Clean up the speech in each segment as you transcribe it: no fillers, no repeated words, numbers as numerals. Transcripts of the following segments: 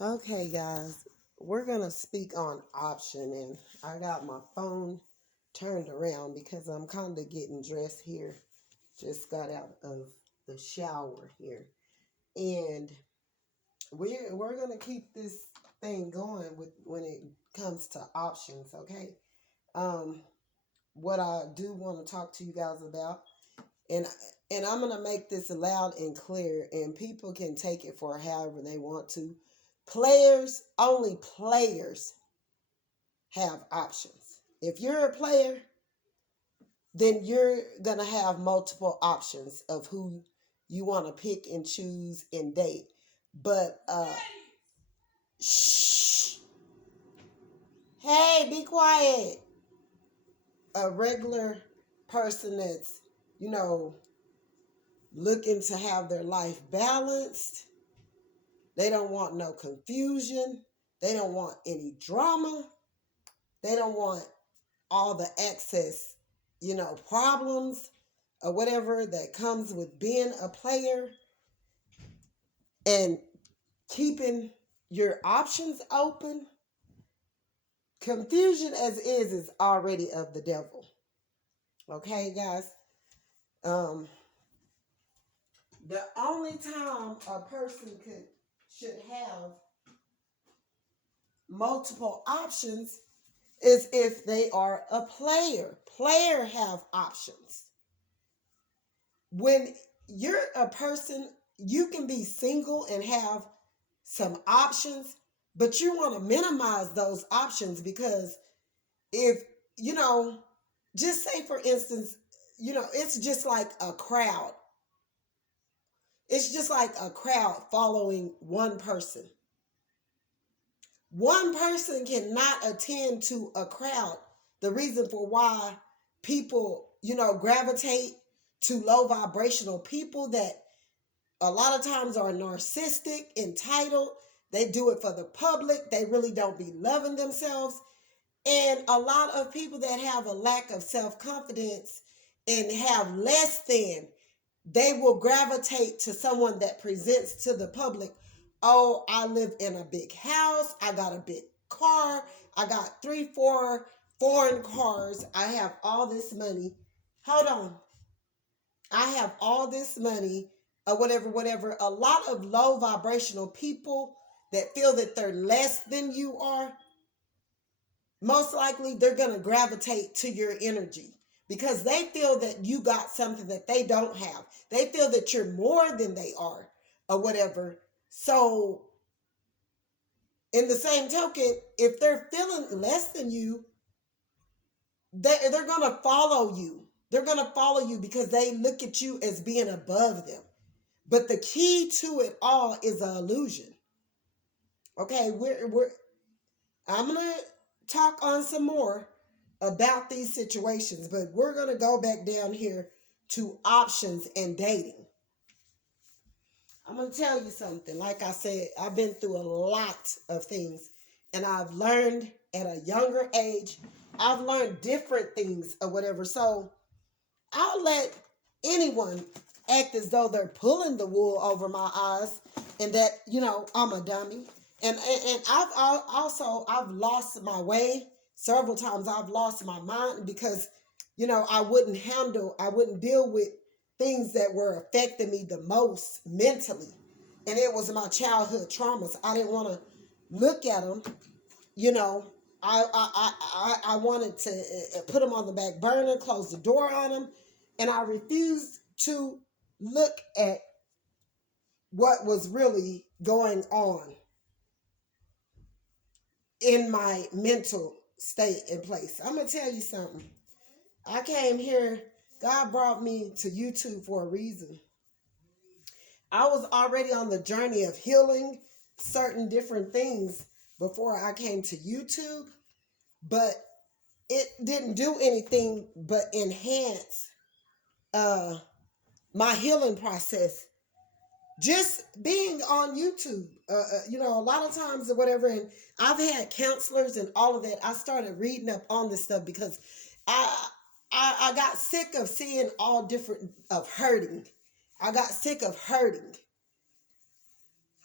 Okay, guys, we're gonna speak on option, and I got my phone turned around because I'm kind of getting dressed here. Just got out of the shower here, and we're gonna keep this thing going with when it comes to options. Okay, um, what I do want to talk to you guys about, and and I'm gonna make this loud and clear, and people can take it for however they want to. Players, only players have options. If you're a player, then you're going to have multiple options of who you want to pick and choose and date. But, shh, hey, be quiet. A regular person that's, you know, looking to have their life balanced, they don't want no confusion, they don't want any drama, they don't want all the excess, problems or whatever that comes with being a player and keeping your options open. Confusion as is already of the devil. Okay, guys. Um, the only time a person should have multiple options is if they are a player. Player have options. When you're a person, you can be single and have some options, but you want to minimize those options because if, you know, just say for instance, it's just like a crowd. It's just like a crowd following one person. One person cannot attend to a crowd. The reason for why people, gravitate to low vibrational people that a lot of times are narcissistic, entitled. They do it for the public. They really don't be loving themselves. And a lot of people that have a lack of self confidence and have less than, they will gravitate to someone that presents to the public, oh, I live in a big house, I got a big car, I got 3, 4 foreign cars, I have all this money. Hold on. I have all this money, or whatever, whatever. A lot of low vibrational people that feel that they're less than you are, most likely they're going to gravitate to your energy because they feel that you got something that they don't have. They feel that you're more than they are, or whatever. So, in the same token, if they're feeling less than you, they're going to follow you. They're going to follow you because they look at you as being above them. But the key to it all is an illusion. Okay, I'm gonna talk on some more about these situations, but we're gonna go back down here to options and dating. I'm gonna tell you something. Like I said, I've been through a lot of things, and I've learned at a younger age. I've learned different things or whatever. So I'll let anyone act as though they're pulling the wool over my eyes and that, I'm a dummy. And I've lost my way several times. I've lost my mind because, I wouldn't deal with things that were affecting me the most mentally. And it was my childhood traumas. I didn't want to look at them, you know. I wanted to put them on the back burner, close the door on them, and I refused to look at what was really going on in my mental state and place. I'm gonna tell you something. I came here. God brought me to YouTube for a reason. I was already on the journey of healing certain different things before I came to YouTube, but it didn't do anything but enhance uh, my healing process. Just being on YouTube, a lot of times or whatever, and I've had counselors and all of that. I started reading up on this stuff because I I got sick of seeing all different of hurting. I got sick of hurting.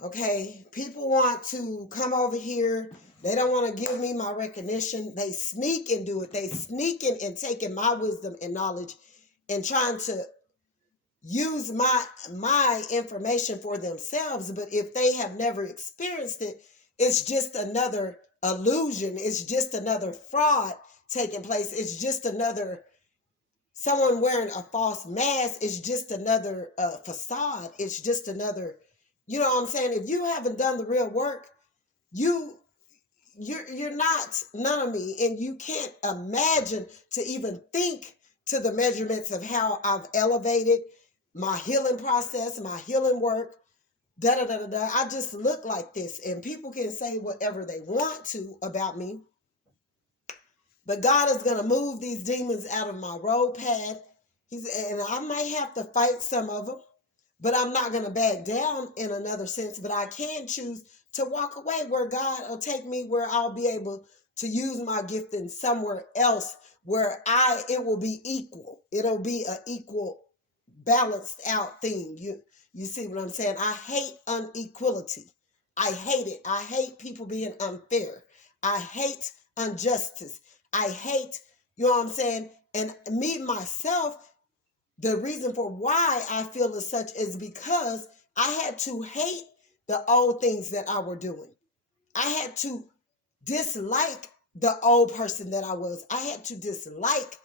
Okay, people want to come over here. They don't want to give me my recognition. They sneak and do it. They sneak in and taking my wisdom and knowledge and trying to use my information for themselves. But if they have never experienced it, it's just another illusion. It's just another fraud taking place. It's just another someone wearing a false mask. It's just another facade. It's just another, you know what I'm saying? If you haven't done the real work, you you're not none of me, and you can't imagine to even think to the measurements of how I've elevated my healing process, my healing work. Da da da da da. I just look like this, and people can say whatever they want to about me, but God is gonna move these demons out of my road path. And I might have to fight some of them, but I'm not going to back down in another sense. But I can choose to walk away where God will take me, where I'll be able to use my gifting somewhere else where it will be equal. It'll be an equal, balanced out thing. You see what I'm saying? I hate inequality. I hate it. I hate people being unfair. I hate injustice. I hate, you know what I'm saying? And me myself, the reason for why I feel as such is because I had to hate the old things that I were doing. I had to dislike the old person that I was. I had to dislike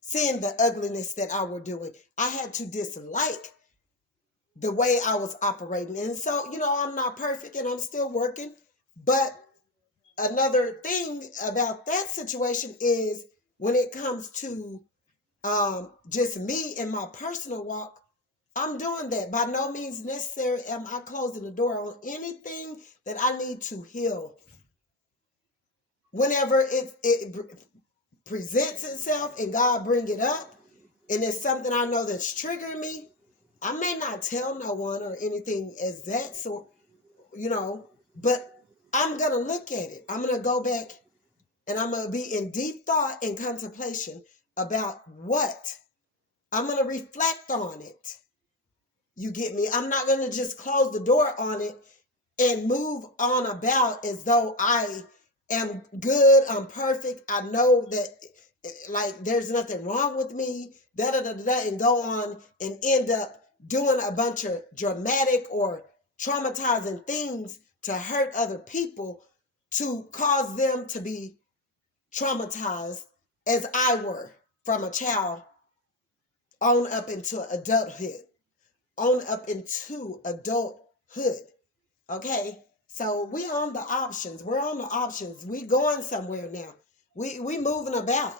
seeing the ugliness that I were doing. I had to dislike the way I was operating. And so, I'm not perfect and I'm still working. But another thing about that situation is when it comes to just me and my personal walk, I'm doing that. By no means necessary am I closing the door on anything that I need to heal. Whenever it presents itself and God bring it up, and it's something I know that's triggering me, I may not tell no one or anything as that sort, but I'm going to look at it. I'm going to go back and I'm going to be in deep thought and contemplation about what I'm going to reflect on it. You get me? I'm not going to just close the door on it and move on about as though I am good, I'm perfect. I know that like there's nothing wrong with me, da da da da, and go on and end up doing a bunch of dramatic or traumatizing things to hurt other people to cause them to be traumatized as I were from a child on up into adulthood. On up into adulthood. Okay, so we on the options. We're on the options. We going somewhere now. We moving about.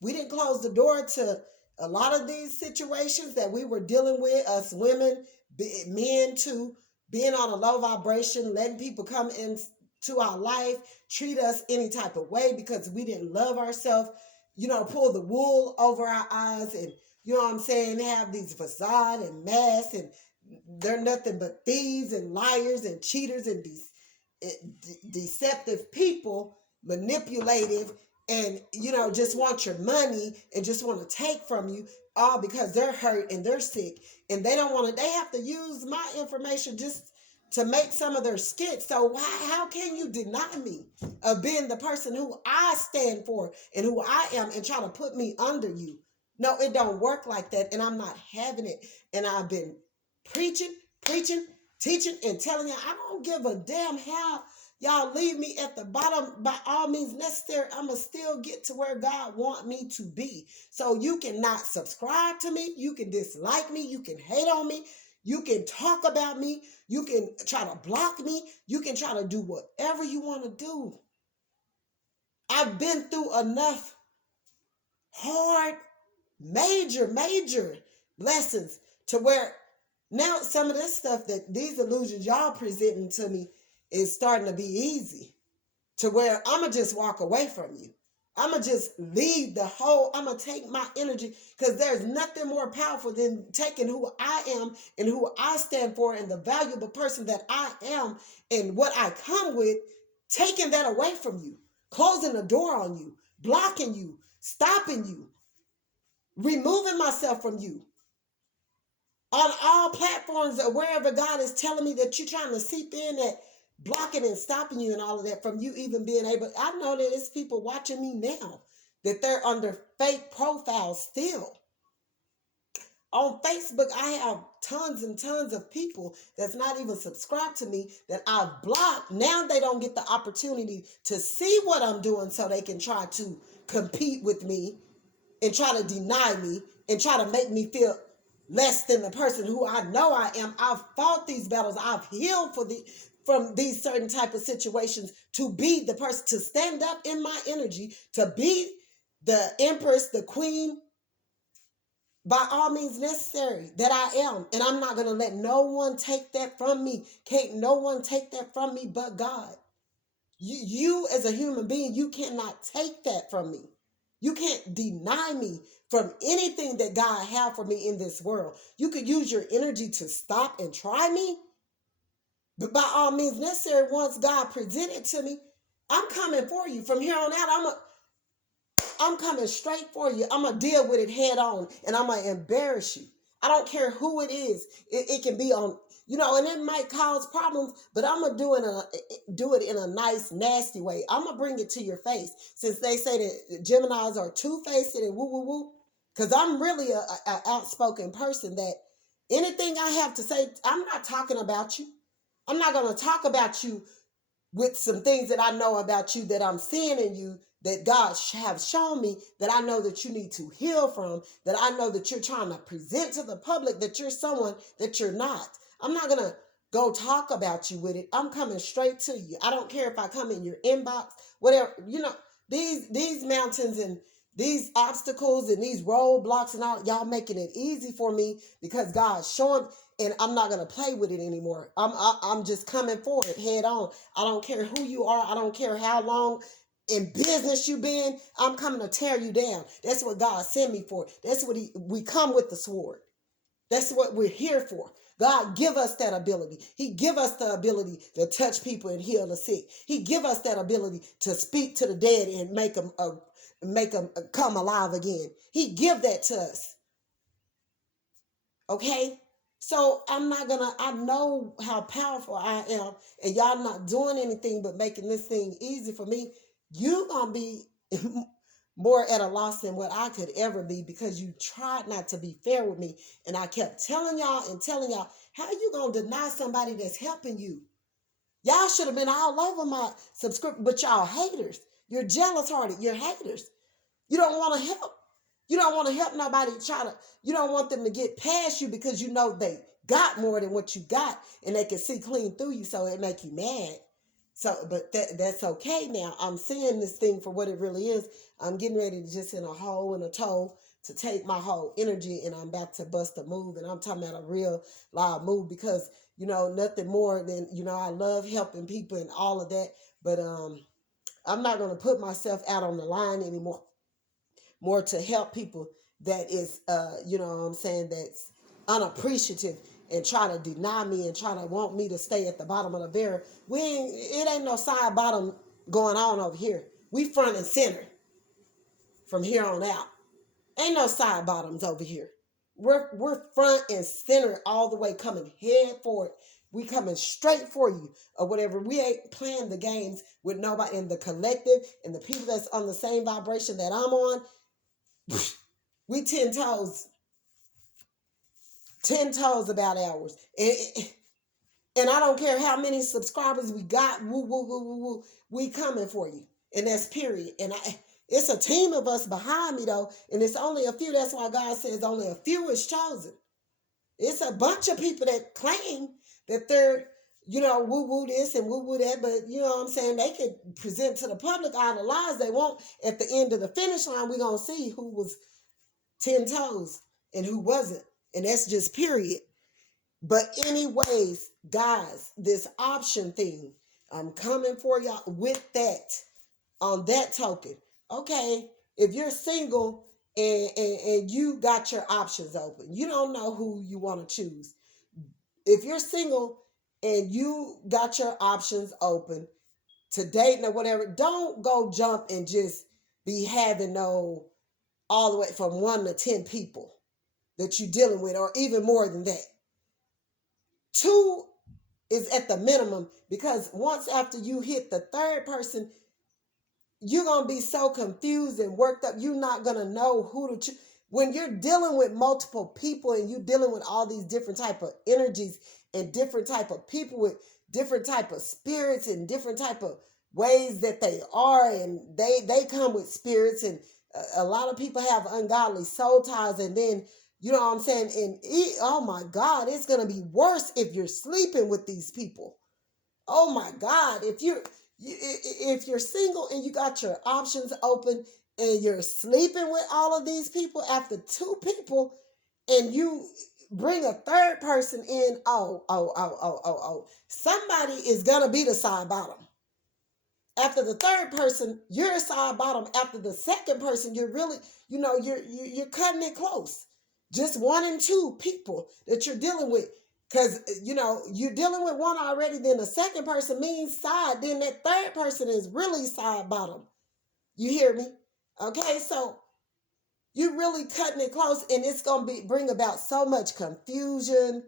We didn't close the door to a lot of these situations that we were dealing with. Us women, men too, being on a low vibration, letting people come into our life, treat us any type of way because we didn't love ourselves. Pull the wool over our eyes and you know what I'm saying, have these facade and masks, and they're nothing but thieves and liars and cheaters and deceptive people, manipulative, and just want your money and just want to take from you, all because they're hurt and they're sick and they don't want to. They have to use my information just to make some of their skits. So how can you deny me of being the person who I stand for and who I am and try to put me under you? No, it don't work like that, and I'm not having it. And I've been preaching, teaching, and telling you I don't give a damn how y'all leave me at the bottom. By all means necessary, I'ma still get to where God want me to be. So you cannot subscribe to me, you can dislike me, you can hate on me, you can talk about me, you can try to block me, you can try to do whatever you want to do. I've been through enough hard, major lessons to where now some of this stuff that these illusions y'all presenting to me is starting to be easy, to where I'ma just walk away from you. I'ma just leave I'ma take my energy, because there's nothing more powerful than taking who I am and who I stand for and the valuable person that I am and what I come with, taking that away from you, closing the door on you, blocking you, stopping you, removing myself from you. on all platforms or wherever God is telling me that you're trying to seep in, that blocking and stopping you and all of that from you even being able. I know that it's people watching me now that they're under fake profiles still. On Facebook, I have tons and tons of people that's not even subscribed to me that I've blocked. Now they don't get the opportunity to see what I'm doing so they can try to compete with me and try to deny me and try to make me feel less than the person who I know I am. I've fought these battles. I've healed from these certain type of situations to be the person, to stand up in my energy, to be the empress, the queen, by all means necessary that I am. And I'm not going to let no one take that from me. Can't no one take that from me but God. You as a human being, you cannot take that from me. You can't deny me from anything that God have for me in this world. You could use your energy to stop and try me, but by all means necessary, once God presented to me, I'm coming for you. From here on out, I'm coming straight for you. I'm going to deal with it head on, and I'm going to embarrass you. I don't care who it is. It can be on, and it might cause problems, but I'm going to do it in a nice, nasty way. I'm going to bring it to your face. Since they say that Geminis are two-faced and woo, woo, woo, because I'm really a outspoken person that anything I have to say, I'm not talking about you. I'm not going to talk about you with some things that I know about you that I'm seeing in you that God have shown me that I know that you need to heal from, that I know that you're trying to present to the public that you're someone that you're not. I'm not going to go talk about you with it. I'm coming straight to you. I don't care if I come in your inbox, whatever. These mountains and these obstacles and these roadblocks and all, y'all making it easy for me because God's showing, and I'm not gonna play with it anymore. I'm just coming for it head on. I don't care who you are. I don't care how long in business you've been. I'm coming to tear you down. That's what God sent me for. That's what we come with the sword. That's what we're here for. God give us that ability. He give us the ability to touch people and heal the sick. He give us that ability to speak to the dead and make them come alive again. He give that to us. Okay? So I know how powerful I am, and y'all not doing anything but making this thing easy for me. You gonna be more at a loss than what I could ever be because you tried not to be fair with me. And I kept telling y'all, how you gonna deny somebody that's helping you? Y'all should have been all over my subscription, but y'all haters. You're jealous hearted. You're haters. You don't want to help. You don't want to help nobody you don't want them to get past you because you know they got more than what you got and they can see clean through you, so it make you mad. So, but that's okay now. I'm seeing this thing for what it really is. I'm getting ready to just in a hole and a toe to take my whole energy, and I'm about to bust a move, and I'm talking about a real live move because, nothing more than, I love helping people and all of that, but I'm not going to put myself out on the line anymore. More to help people that is, what I'm saying, that's unappreciative and try to deny me and try to want me to stay at the bottom of the barrel. It ain't no side bottom going on over here. We front and center from here on out. Ain't no side bottoms over here. We're front and center all the way, coming head forward. We coming straight for you or whatever. We ain't playing the games with nobody in the collective and the people that's on the same vibration that I'm on. We 10 toes about ours. And I don't care how many subscribers we got. Woo, woo, woo, woo, woo. We coming for you. And that's period. And it's a team of us behind me though. And it's only a few. That's why God says only a few is chosen. It's a bunch of people that claim that they're, woo woo this and woo woo that. But you know what I'm saying? They could present to the public all the lies they want. At the end of the finish line, we're going to see who was 10 toes and who wasn't. And that's just period. But anyways, guys, this option thing, I'm coming for y'all with that. On that token, okay, if you're single and you got your options open, you don't know who you want to choose. If you're single and you got your options open to dating or whatever, don't go jump and just be having all the way from 1 to 10 people. that you're dealing with, or even more than that. Two is at the minimum, because once after you hit the third person, you're going to be so confused and worked up. You're not going to know who to choose. When you're dealing with multiple people and you're dealing with all these different type of energies and different type of people with different type of spirits and different type of ways that they are, and they come with spirits, and a lot of people have ungodly soul ties, and then you know what I'm saying, and oh my God, it's going to be worse if you're sleeping with these people. Oh my God, if you're single and you got your options open and you're sleeping with all of these people after two people, and you bring a third person in, somebody is gonna be the side bottom. After the third person, you're a side bottom. After the second person, you're really, you're cutting it close. Just one and two people that you're dealing with. Because, you're dealing with one already, then the second person means side, then that third person is really side bottom. You hear me? Okay, so you're really cutting it close, and it's going to bring about so much confusion.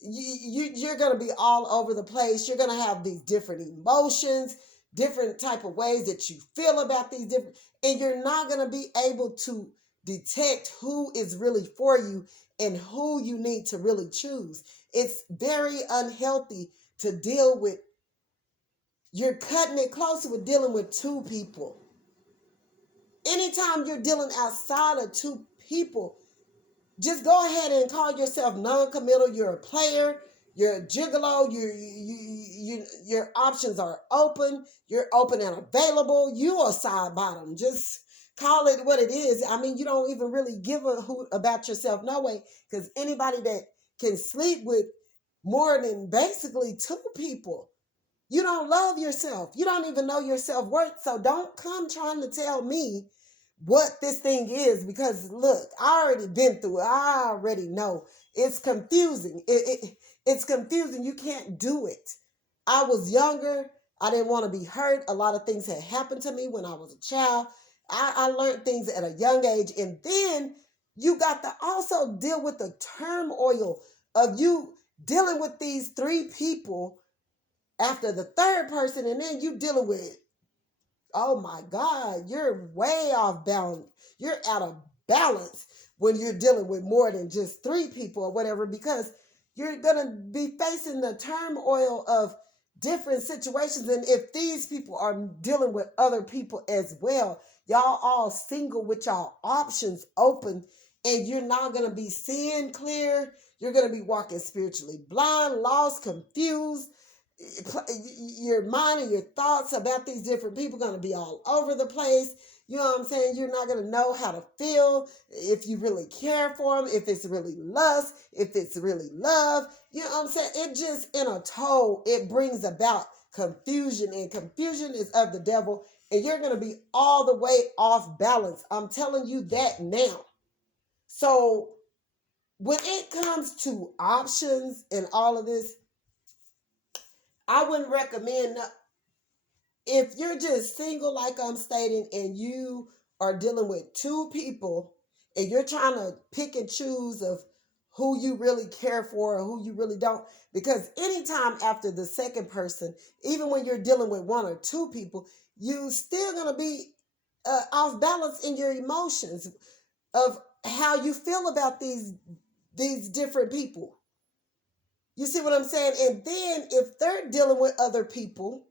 You're going to be all over the place. You're going to have these different emotions, different type of ways that you feel about these different, and you're not going to be able to detect who is really for you and who you need to really choose. It's very unhealthy to deal with. You're cutting it close with dealing with two people. Anytime you're dealing outside of two people, just go ahead and call yourself non-committal. You're a player. You're a gigolo. Your options are open. You're open and available. You are side bottom. Just call it what it is. I mean, you don't even really give a hoot about yourself no way, because anybody that can sleep with more than basically two people, you don't love yourself. You don't even know your self-worth. So don't come trying to tell me what this thing is, because look, I already been through it. I already know. It's confusing. It's confusing. You can't do it. I was younger. I didn't want to be hurt. A lot of things had happened to me when I was a child. I learned things at a young age. And then you got to also deal with the turmoil of you dealing with these three people after the third person, and then you dealing with, oh my God, you're way off balance. You're out of balance when you're dealing with more than just three people or whatever, because you're going to be facing the turmoil of different situations. And if these people are dealing with other people as well, y'all all single with y'all options open, and you're not going to be seeing clear. You're going to be walking spiritually blind, lost, confused. Your mind and your thoughts about these different people are going to be all over the place. You know what I'm saying? You're not going to know how to feel, if you really care for them, if it's really lust, if it's really love. You know what I'm saying? It just, in a total, it brings about confusion, and confusion is of the devil, and you're going to be all the way off balance. I'm telling you that now. So when it comes to options and all of this, I wouldn't recommend, if you're just single, like I'm stating, and you are dealing with two people and you're trying to pick and choose of who you really care for or who you really don't. Because anytime after the second person, even when you're dealing with one or two people, you still going to be off balance in your emotions of how you feel about these different people. You see what I'm saying? And then if they're dealing with other people,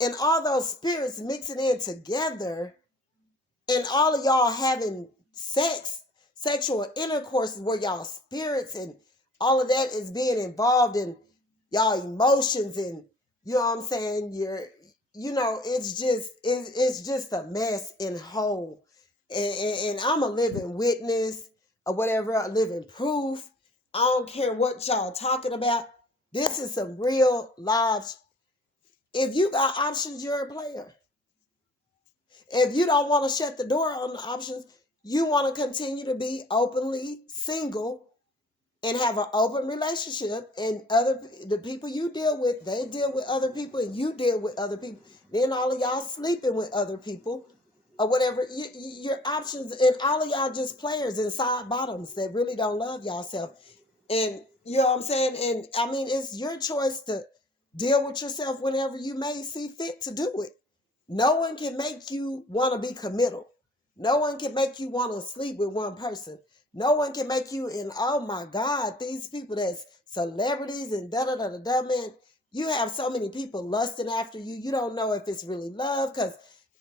and all those spirits mixing in together, and all of y'all having sexual intercourse where y'all spirits and all of that is being involved in y'all emotions, and you know what I'm saying, it's just a mess in whole. And I'm a living witness or whatever, a living proof. I don't care what y'all talking about. This is some real live. If you got options, you're a player. If you don't want to shut the door on the options, you want to continue to be openly single and have an open relationship, and the people you deal with, they deal with other people, and you deal with other people. Then all of y'all sleeping with other people. or whatever. Your options, and all of y'all just players and side bottoms that really don't love y'all self. And you know what I'm saying? And I mean, it's your choice to deal with yourself whenever you may see fit to do it. No one can make you want to be committal. No one can make you want to sleep with one person. No one can make you, and oh my God, these people that's celebrities and da da da da da, man, you have so many people lusting after you. You don't know if it's really love because,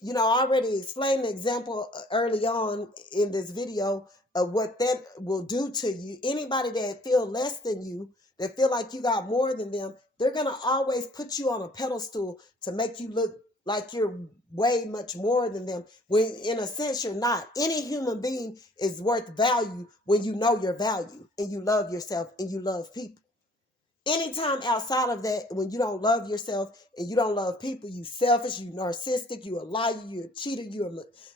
I already explained the example early on in this video of what that will do to you. Anybody that feel less than you, that feel like you got more than them, they're going to always put you on a pedestal to make you look like you're way much more than them, when in a sense you're not. Any human being is worth value when you know your value and you love yourself and you love people. Anytime outside of that, when you don't love yourself and you don't love people, you selfish, you narcissistic, you a liar, you a cheater, you a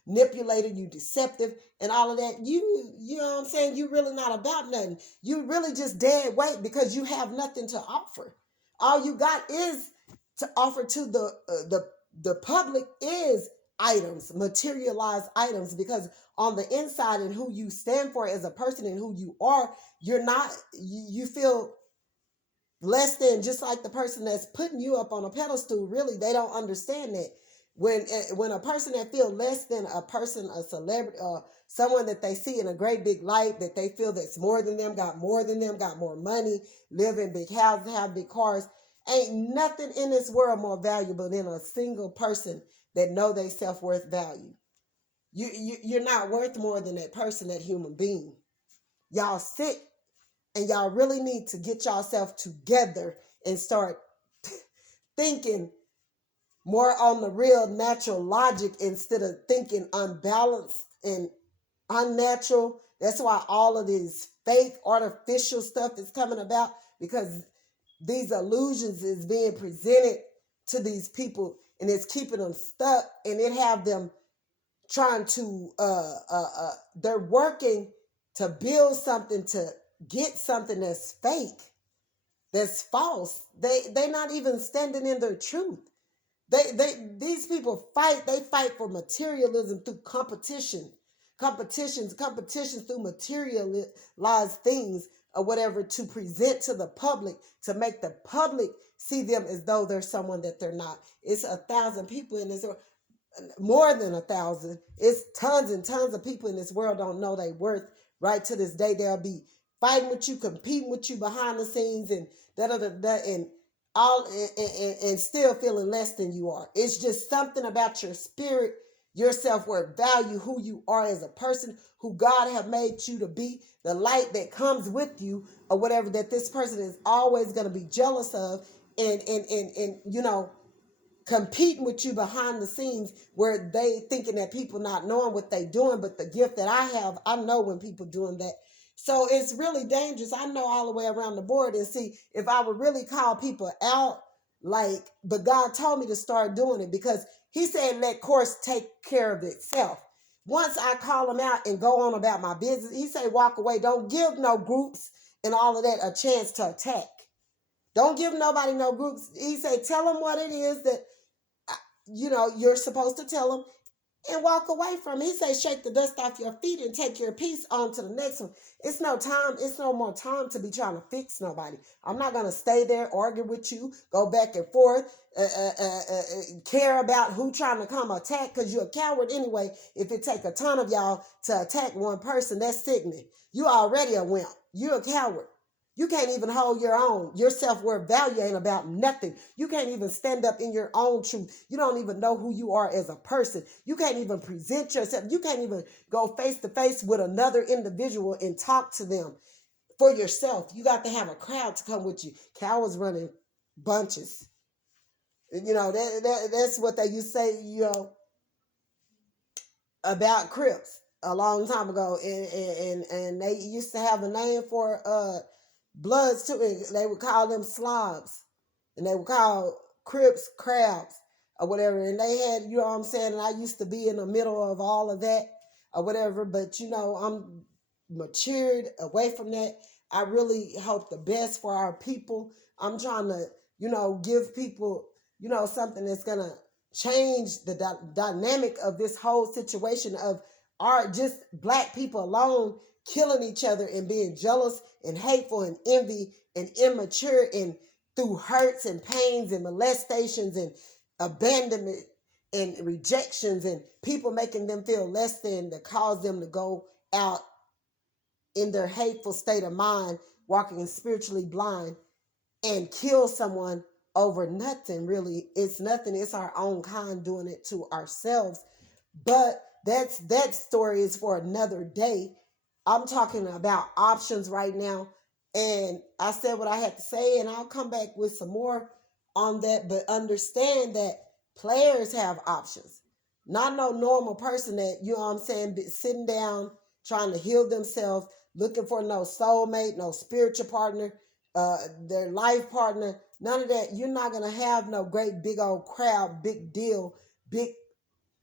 manipulator, you deceptive, and all of that, you know what I'm saying, you really not about nothing. You really just dead weight because you have nothing to offer. All you got is to offer to the public is items, materialized items, because on the inside and who you stand for as a person and who you are, you're not, you feel less than, just like the person that's putting you up on a pedestal. Really, they don't understand that when a person that feels less than a person, a celebrity, or someone that they see in a great big light, that they feel that's more than them, got more than them, got more money, live in big houses, have big cars, ain't nothing in this world more valuable than a single person that know they self-worth value. You're not worth more than that person, that human being. Y'all sick, and y'all really need to get yourself together and start thinking more on the real natural logic instead of thinking unbalanced and unnatural. That's why all of this fake artificial stuff is coming about, because these illusions is being presented to these people and it's keeping them stuck, and it have them trying to they're working to build something, to get something that's fake, that's false. They're not even standing in their truth. These people fight. They fight for materialism through competitions through materialized things or whatever, to present to the public, to make the public see them as though they're someone that they're not. It's 1,000 people in this world, more than 1,000. It's tons and tons of people in this world don't know their worth. Right to this day, they'll be fighting with you, competing with you behind the scenes, and da da da da, and all, and still feeling less than you are. It's just something about your spirit, your self-worth value, who you are as a person, who God have made you to be, the light that comes with you, or whatever, that this person is always going to be jealous of, and competing with you behind the scenes, where they thinking that people not knowing what they doing. But the gift that I have, I know when people doing that. So it's really dangerous. I know all the way around the board. And see, if I would really call people out, like, but God told me to start doing it, because he said, let course take care of itself. Once I call them out and go on about my business, he say, walk away. Don't give no groups and all of that a chance to attack. Don't give nobody no groups. He say, tell them what it is that you're supposed to tell them, and walk away from it. He say, shake the dust off your feet and take your piece on to the next one. It's no time. It's no more time to be trying to fix nobody. I'm not going to stay there, argue with you, go back and forth, care about who trying to come attack, because you're a coward anyway. If it take a ton of y'all to attack one person, that's sickening. You already a wimp. You're a coward. You can't even hold your own. Your self-worth value ain't about nothing. You can't even stand up in your own truth. You don't even know who you are as a person. You can't even present yourself. You can't even go face to face with another individual and talk to them for yourself. You got to have a crowd to come with you. Cowards running bunches. That's what they used to say, about Crips a long time ago. And they used to have a name for Bloods too. They would call them slobs, and they would call Crips crabs or whatever. And they had, you know what I'm saying, and I used to be in the middle of all of that or whatever. But I'm matured away from that. I really hope the best for our people. I'm trying to, give people, something that's gonna change the dynamic of this whole situation of our just black people alone killing each other and being jealous and hateful and envy and immature and through hurts and pains and molestations and abandonment and rejections and people making them feel less than to cause them to go out in their hateful state of mind, walking spiritually blind and kill someone over nothing. Really, it's nothing. It's our own kind doing it to ourselves. But that story is for another day. I'm talking about options right now, and I said what I had to say, and I'll come back with some more on that. But understand that players have options, not no normal person that, you know what I'm saying, sitting down trying to heal themselves, looking for no soulmate, no spiritual partner, their life partner, none of that. You're not gonna have no great big old crowd, big deal, big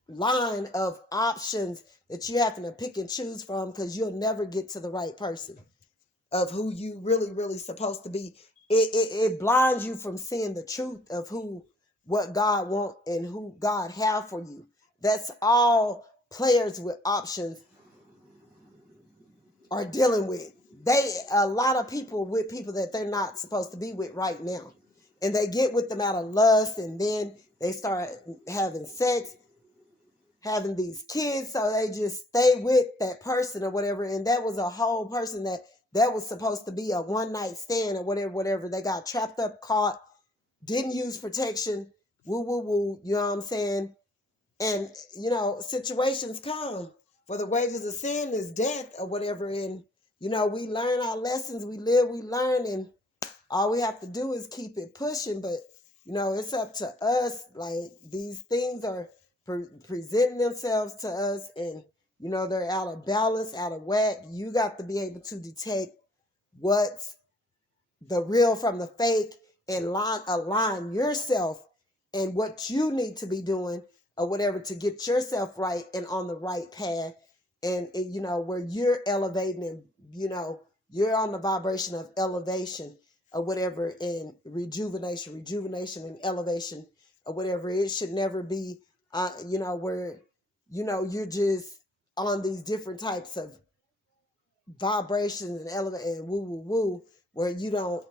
line of options that you having to pick and choose from, because you'll never get to the right person of who you really supposed to be. It blinds you from seeing the truth of who, what God want and who God have for you. That's all players with options are dealing with. A lot of people with people that they're not supposed to be with right now, and they get with them out of lust, and then they start having sex, having these kids, so they just stay with that person or whatever. And that was a whole person that was supposed to be a one night stand or whatever. They got trapped up, caught, didn't use protection, woo woo woo, you know what I'm saying? And situations come, for the wages of sin is death or whatever. And we learn our lessons, we live, we learn, and all we have to do is keep it pushing. But it's up to us. Like, these things are presenting themselves to us, and they're out of balance, out of whack. You got to be able to detect what's the real from the fake, and align yourself and what you need to be doing or whatever to get yourself right and on the right path. And where you're elevating, and you're on the vibration of elevation or whatever, and rejuvenation and elevation or whatever. It should never be where you're just on these different types of vibrations and elevate and woo woo woo, where you don't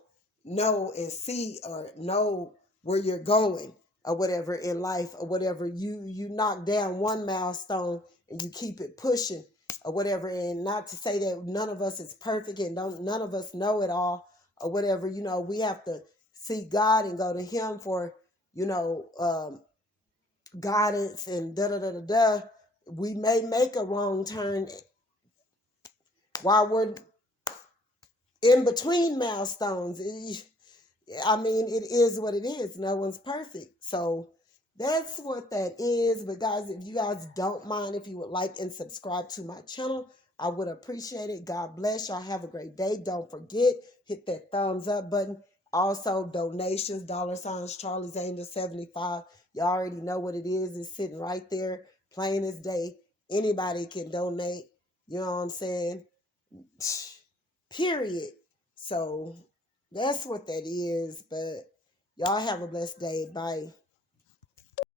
know and see or know where you're going or whatever in life or whatever. You knock down one milestone and you keep it pushing or whatever. And not to say that none of us is perfect and none of us know it all or whatever. We have to seek God and go to Him for guidance and da da da da da. We may make a wrong turn while we're in between milestones. It is what it is. No one's perfect. So that's what that is. But guys, if you guys don't mind, if you would like and subscribe to my channel, I would appreciate it. God bless y'all. Have a great day. Don't forget, hit that thumbs up button. Also, donations, $ Charlie's Angel 75. You already know what it is. It's sitting right there, plain as day. Anybody can donate. You know what I'm saying? Period. So that's what that is. But y'all have a blessed day. Bye.